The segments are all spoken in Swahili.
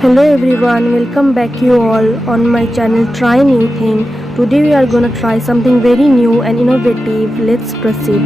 Hello everyone, welcome back you all on my channel Try New Thing. Today we are gonna try something very new and innovative. Let's proceed.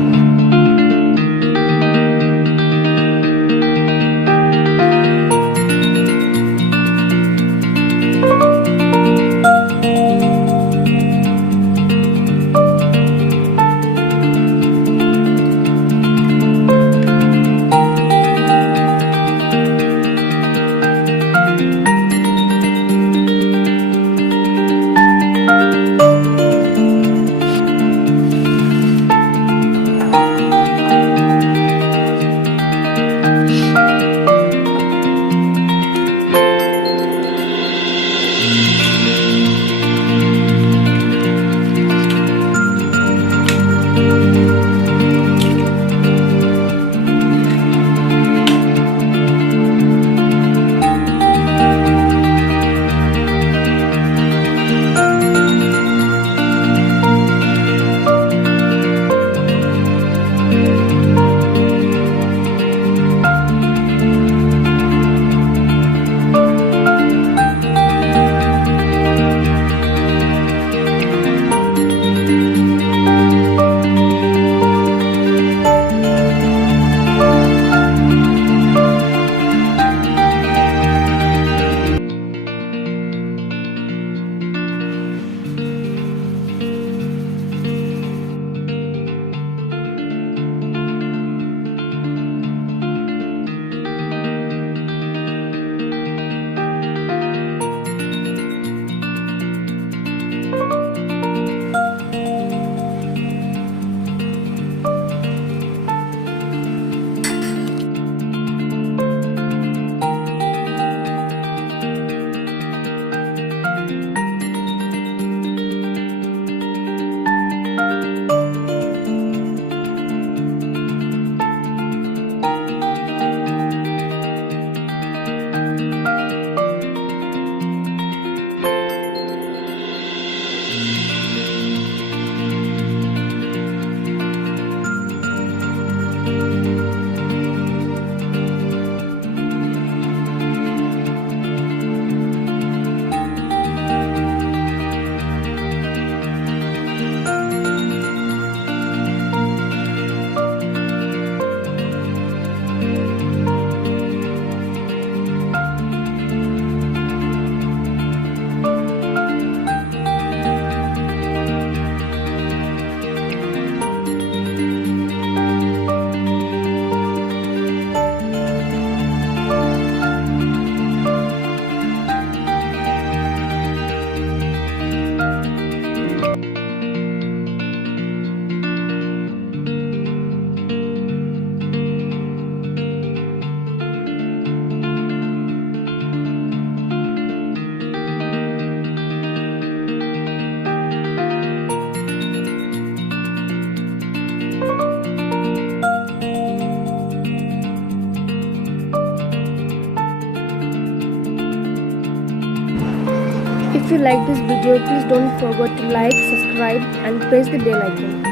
If you like this video, please don't forget to like, subscribe and press the bell icon.